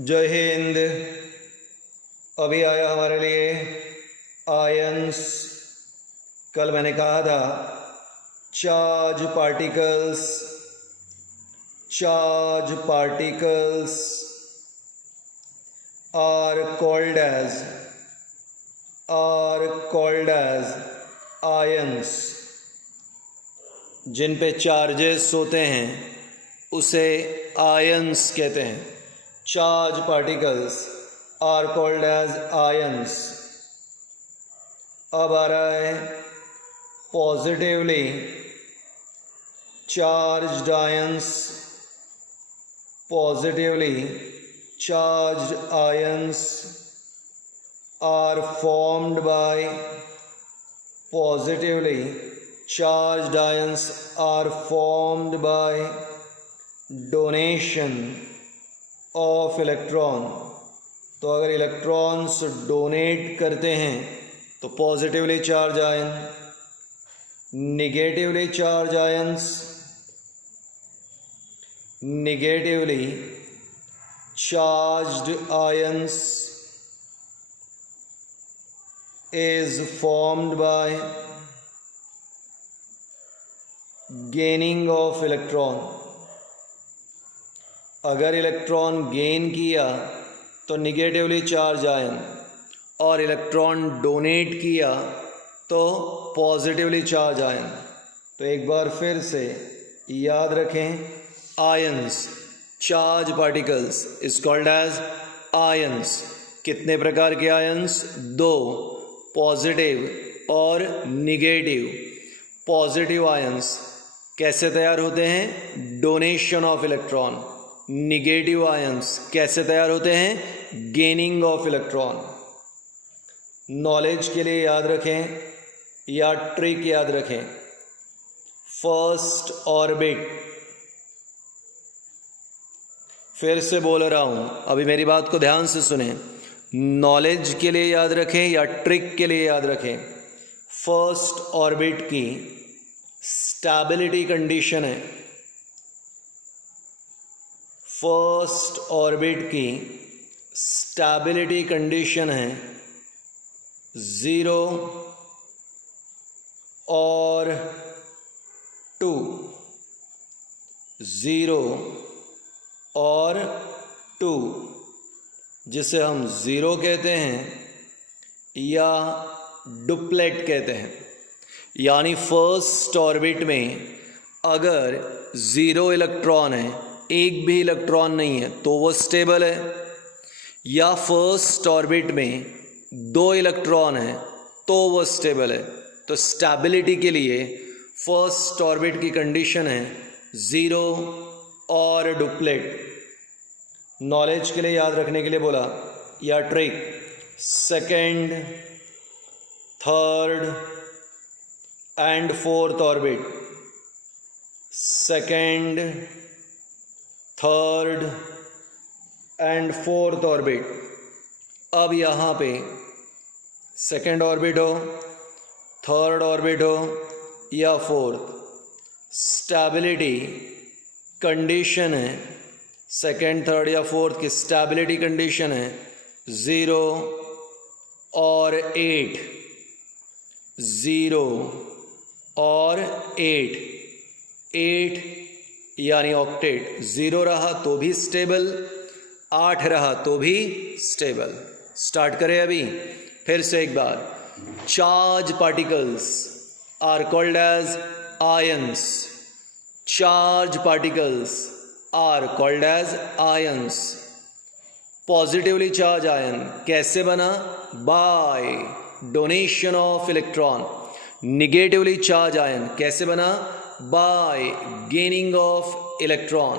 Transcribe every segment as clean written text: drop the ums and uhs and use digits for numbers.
जय हिंद। अभी आया हमारे लिए आयंस। कल मैंने कहा था charge particles are called as ions. जिन पे चार्जेस होते हैं उसे आयंस कहते हैं। Charge particles are called as ions. अब आ रहा है positively charged ions. Positively charged ions are formed by donation of electron. तो अगर इलेक्ट्रॉन्स डोनेट करते हैं तो positively charge ion, negatively charge ions negatively charged ions is formed by gaining of electron. अगर इलेक्ट्रॉन गेन किया तो negatively charge ion, और electron donate किया तो पॉजिटिवली चार्ज आयन। तो एक बार फिर से याद रखें, ions charge particles is called as ions. कितने प्रकार के आयंस? दो, पॉजिटिव और निगेटिव। पॉजिटिव आयंस कैसे तैयार होते हैं? Donation of electron. Negative ions कैसे तैयार होते हैं? Gaining of electron. नॉलेज के लिए याद रखें या ट्रिक याद रखें, फर्स्ट ऑर्बिट। फिर से बोल रहा हूं, अभी मेरी बात को ध्यान से सुने। नॉलेज के लिए याद रखें या ट्रिक के लिए याद रखें, फर्स्ट ऑर्बिट की स्टेबिलिटी कंडीशन है। फर्स्ट ऑर्बिट की स्टेबिलिटी कंडीशन है 0 और 2। 0 और 2, जिसे हम ज़ीरो कहते हैं या डुप्लेट कहते हैं। यानी फर्स्ट ऑर्बिट में अगर 0 इलेक्ट्रॉन है, एक भी इलेक्ट्रॉन नहीं है, तो वो स्टेबल है। या फर्स्ट ऑर्बिट में 2 इलेक्ट्रॉन है तो वो स्टेबल है। तो स्टेबिलिटी के लिए फर्स्ट ऑर्बिट की कंडीशन है 0 और डुप्लेट। नॉलेज के लिए याद रखने के लिए बोला या trick, second, third and fourth orbit. Second, third and fourth orbit. अब यहाँ पे सेकेंड ऑर्बिट हो, थर्ड ऑर्बिट हो या फोर्थ, स्टेबिलिटी कंडीशन है, सेकेंड, थर्ड या फोर्थ की स्टेबिलिटी कंडीशन है 0 और 8। 0 और 8। 8 यानी ऑक्टेट। 0 रहा तो भी स्टेबल, 8 रहा तो भी स्टेबल। स्टार्ट करें अभी फिर से एक बार। Charge particles are called as ions. Charge particles are called as ions. Positively charge ion कैसे बना? By donation of electron. Negatively charge ion कैसे बना? By gaining of electron.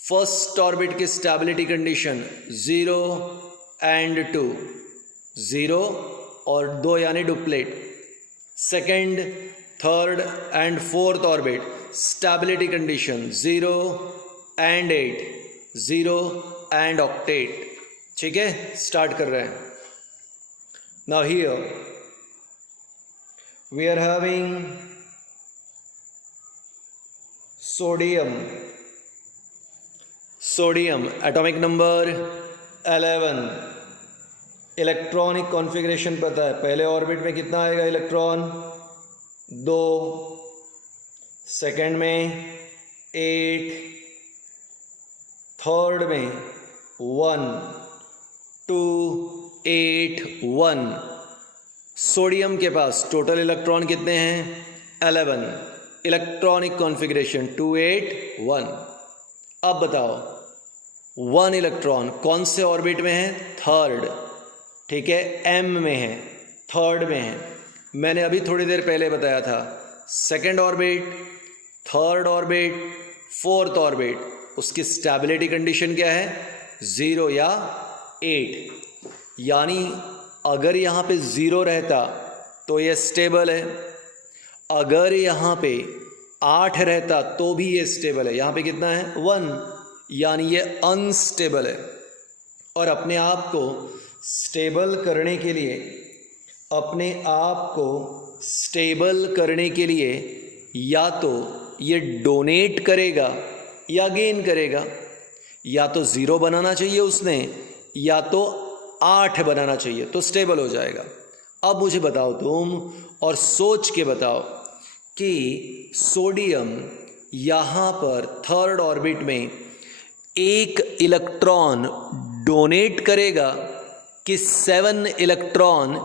First orbit की स्टेबिलिटी कंडीशन 0 एंड 2। 0 और 2 यानी duplet. Second, third and fourth orbit stability condition 0 and 8। 0 and octet. ठीक है, start कर रहे हैं। Now here we are having sodium atomic number 11। Electronic configuration पता है, पहले ऑर्बिट में कितना आएगा इलेक्ट्रॉन, 2, सेकंड में 8, थर्ड में 1, 2, 8, 1। सोडियम के पास टोटल इलेक्ट्रॉन कितने हैं, 11। Electronic configuration 2, 8, 1। अब बताओ 1 इलेक्ट्रॉन कौन से ऑर्बिट में है, थर्ड, ठीक है, एम में है, थर्ड में है। मैंने अभी थोड़ी देर पहले बताया था second orbit, third orbit, fourth orbit, उसकी स्टेबिलिटी कंडीशन क्या है, 0 या 8। यानी अगर यहाँ पे 0 रहता तो ये स्टेबल है, अगर यहाँ पे 8 रहता तो भी ये स्टेबल है। यहाँ पे कितना है, 1, यानी ये अनस्टेबल है। और अपने आप को स्टेबल करने के लिए, अपने आप को स्टेबल करने के लिए या तो ये डोनेट करेगा या गेन करेगा, या तो 0 बनाना चाहिए उसने या तो 8 बनाना चाहिए, तो स्टेबल हो जाएगा। अब मुझे बताओ तुम, और सोच के बताओ कि सोडियम यहाँ पर थर्ड ऑर्बिट में 1 इलेक्ट्रॉन डोनेट करेगा कि 7 इलेक्ट्रॉन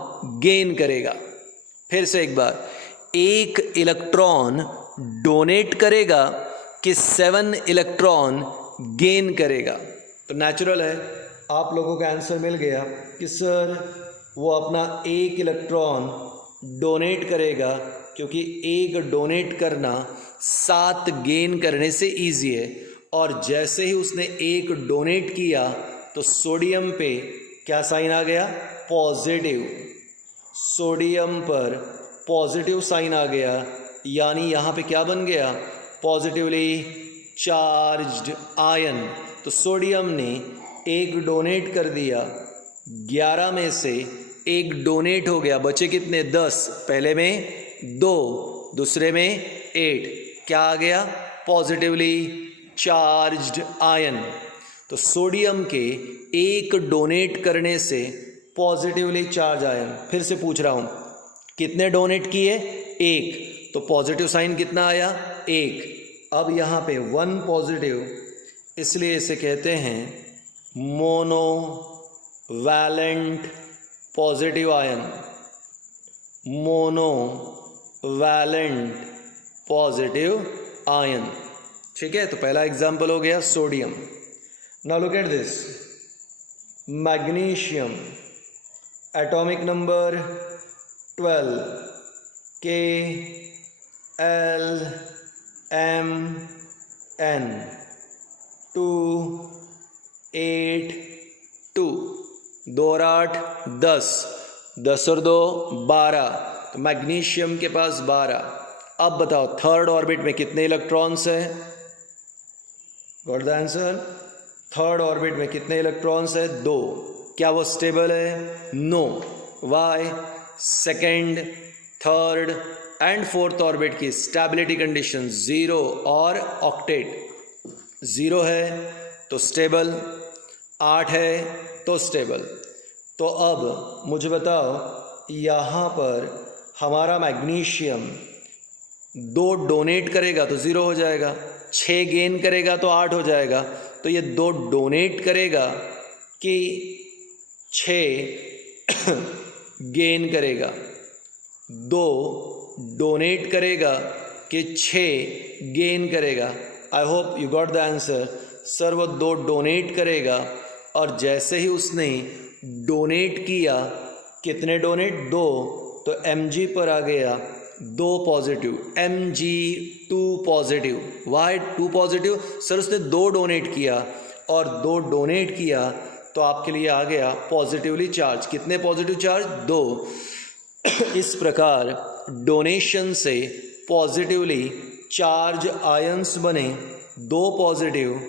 गेन करेगा। फिर से एक बार, 1 इलेक्ट्रॉन डोनेट करेगा कि 7 इलेक्ट्रॉन गेन करेगा। तो नेचुरल है, आप लोगों का आंसर मिल गया कि सर वो अपना 1 इलेक्ट्रॉन डोनेट करेगा, क्योंकि 1 डोनेट करना 7 गेन करने से ईजी है। और जैसे ही उसने 1 डोनेट किया तो सोडियम पे क्या साइन आ गया, पॉजिटिव। सोडियम पर पॉजिटिव साइन आ गया, यानी यहाँ पे क्या बन गया, पॉजिटिवली चार्ज्ड आयन। तो सोडियम ने 1 डोनेट कर दिया, 11 में से 1 डोनेट हो गया, बचे कितने, 10। पहले में 2, दूसरे में 8, क्या आ गया, पॉजिटिवली चार्ज्ड आयन। तो सोडियम के 1 डोनेट करने से पॉजिटिवली चार्ज आयन। फिर से पूछ रहा हूँ, कितने डोनेट किए, 1, तो पॉजिटिव साइन कितना आया, 1। अब यहाँ पे 1 पॉजिटिव, इसलिए इसे कहते हैं monovalent positive ion. Monovalent positive ion, ठीक है। तो पहला एग्जाम्पल हो गया sodium. Now look at this, magnesium, atomic number 12, KLMN 282, 2 और 8 10, 10 और 2 12, तो मैग्नीशियम के पास 12। अब बताओ थर्ड ऑर्बिट में कितने इलेक्ट्रॉन्स हैं, got the answer. Third orbit में कितने इलेक्ट्रॉन्स है, 2। क्या वो स्टेबल है, no. Why, second, third and fourth orbit की स्टेबिलिटी कंडीशन 0 और ऑक्टेट। 0 है तो स्टेबल, 8 है तो स्टेबल। तो अब मुझे बताओ, यहाँ पर हमारा मैग्नीशियम 2 डोनेट करेगा तो 0 हो जाएगा, 6 गेन करेगा तो 8 हो जाएगा। तो ये 2 डोनेट करेगा कि 6 गेन करेगा, 2 डोनेट करेगा कि 6 गेन करेगा। I hope you got the answer. Sir वो 2 डोनेट करेगा, और जैसे ही उसने डोनेट किया, कितने डोनेट, 2, तो Mg पर आ गया 2 positive, Mg2 positive. Why 2 positive, sir उसने 2 डोनेट किया, और 2 डोनेट किया तो आपके लिए आ गया पॉजिटिवली चार्ज। कितने पॉजिटिव चार्ज, 2। इस प्रकार डोनेशन से पॉजिटिवली चार्ज आयंस बने 2 positive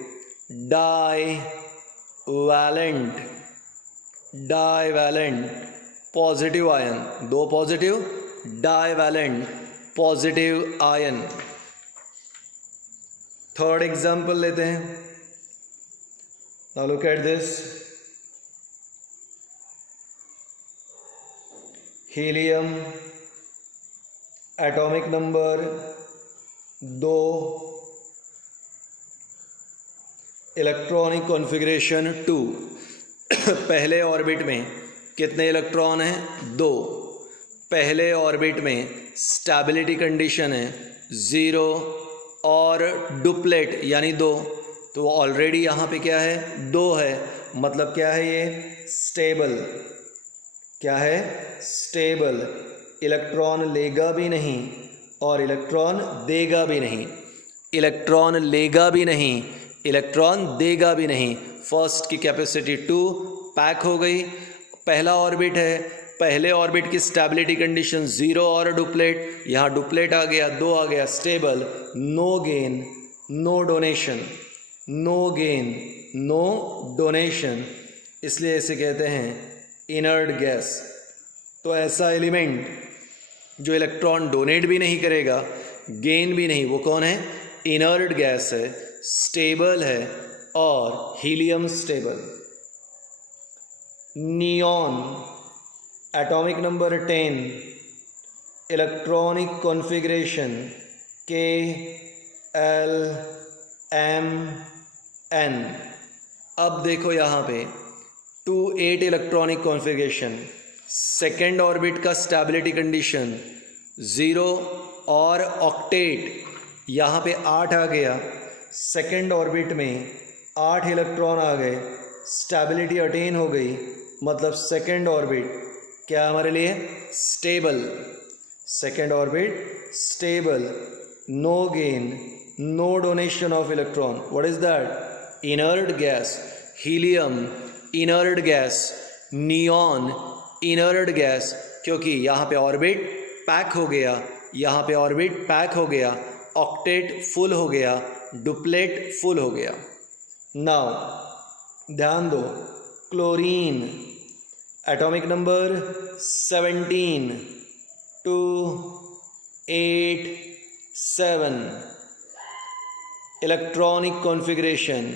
divalent positive ion, 2 positive divalent positive ion. Third example लेते हैं। Now look at this, helium atomic number 2, electronic configuration 2। पहले ऑर्बिट में कितने इलेक्ट्रॉन हैं? 2। पहले ऑर्बिट में स्टेबिलिटी कंडीशन है 0 और डुप्लेट यानी 2, तो ऑलरेडी यहाँ पे क्या है? 2 है, मतलब क्या है ये? स्टेबल। क्या है? स्टेबल। इलेक्ट्रॉन लेगा भी नहीं और इलेक्ट्रॉन देगा भी नहीं। इलेक्ट्रॉन लेगा भी नहीं, इलेक्ट्रॉन देगा भी नहीं। फर्स्ट की कैपेसिटी 2 पैक हो गई। पहला ऑर्बिट है, पहले ऑर्बिट की स्टेबिलिटी कंडीशन 0 और डुप्लेट, यहाँ डुप्लेट आ गया, 2 आ गया, stable. No gain, no donation, no gain, no donation, इसलिए इसे कहते हैं इनर्ट गैस। तो ऐसा एलिमेंट जो इलेक्ट्रॉन डोनेट भी नहीं करेगा, गेन भी नहीं, वो कौन है? इनर्ट गैस है, स्टेबल है और helium stable. Neon atomic number 10, electronic configuration KLMN। अब देखो यहाँ पे 2-8 इलेक्ट्रॉनिक कॉन्फ़िगरेशन, सेकेंड ऑर्बिट का स्टेबिलिटी कंडीशन 0 और ऑक्टेट, यहाँ पे 8 आ गया। सेकेंड ऑर्बिट में 8 इलेक्ट्रॉन आ गए, स्टेबिलिटी अटेन हो गई, मतलब सेकेंड ऑर्बिट क्या हमारे लिए? Stable. Second orbit stable, no gain, no donation of electron. What is that? Inert gas. Helium inert gas, neon inert gas, क्योंकि यहाँ पे ऑर्बिट पैक हो गया, यहाँ पे ऑर्बिट पैक हो गया, ऑक्टेट फुल हो गया, डुप्लेट फुल हो गया। नाउ ध्यान दो, chlorine atomic number 17, 2, 8, 7, electronic configuration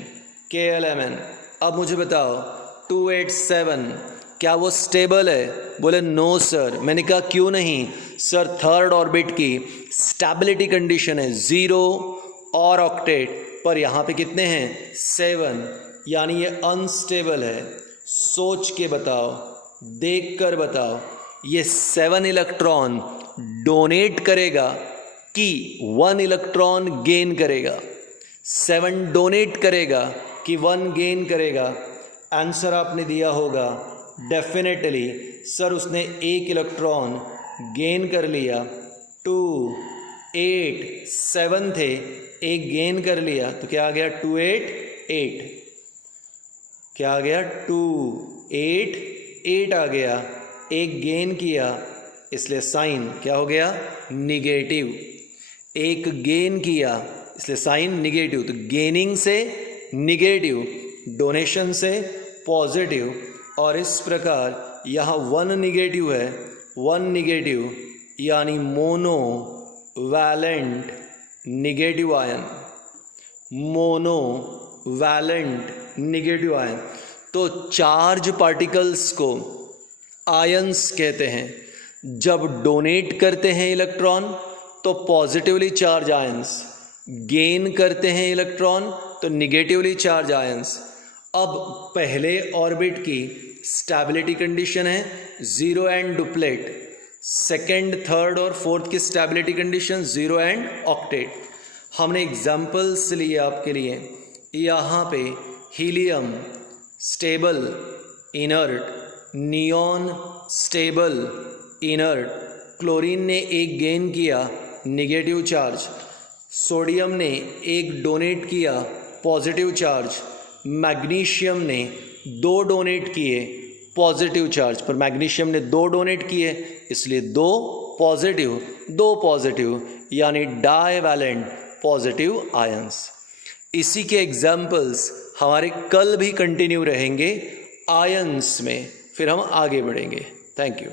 KLMN। अब मुझे बताओ 287 क्या वो स्टेबल है? बोले नो सर। मैंने कहा क्यों नहीं? सर थर्ड ऑर्बिट की स्टेबिलिटी कंडीशन है 0 और ऑक्टेट, पर यहाँ पे कितने हैं? 7, यानी ये अनस्टेबल है। सोच के बताओ, देख कर बताओ, ये 7 इलेक्ट्रॉन डोनेट करेगा कि 1 इलेक्ट्रॉन गेन करेगा? 7 डोनेट करेगा कि 1 गेन करेगा? आंसर आपने दिया होगा डेफिनेटली सर उसने 1 इलेक्ट्रॉन गेन कर लिया। 2, 8, 7 थे, 1 गेन कर लिया, तो क्या आ गया? 2, 8, 8। क्या आ गया? 2, 8, 8 आ गया। 1 गेन किया, इसलिए साइन क्या हो गया? निगेटिव। 1 गेन किया, इसलिए साइन निगेटिव। तो गेनिंग से निगेटिव, डोनेशन से पॉजिटिव, और इस प्रकार यहाँ 1 निगेटिव है, 1 निगेटिव यानी monovalent negative ion, monovalent negative ion. तो चार्ज पार्टिकल्स को आयंस कहते हैं। जब डोनेट करते हैं इलेक्ट्रॉन तो पॉजिटिवली चार्ज आयंस, गेन करते हैं इलेक्ट्रॉन तो निगेटिवली चार्ज आयंस। अब पहले ऑर्बिट की स्टेबिलिटी कंडीशन है 0 एंड डुप्लेट, सेकेंड, थर्ड और फोर्थ की स्टेबिलिटी कंडीशन 0 एंड ऑक्टेट। हमने एग्जाम्पल्स लिए आपके लिए। यहाँ पे helium stable inert, neon stable inert, chlorine ने 1 गेन किया निगेटिव चार्ज, सोडियम ने 1 डोनेट किया पॉजिटिव चार्ज, मैग्नीशियम ने 2 डोनेट किए पॉजिटिव चार्ज, पर मैग्नीशियम ने 2 डोनेट किए इसलिए 2 पॉजिटिव यानी डाइवैलेंट पॉजिटिव आयंस। इसी के एग्जाम्पल्स हमारे कल भी कंटिन्यू रहेंगे आयंस में, फिर हम आगे बढ़ेंगे। Thank you.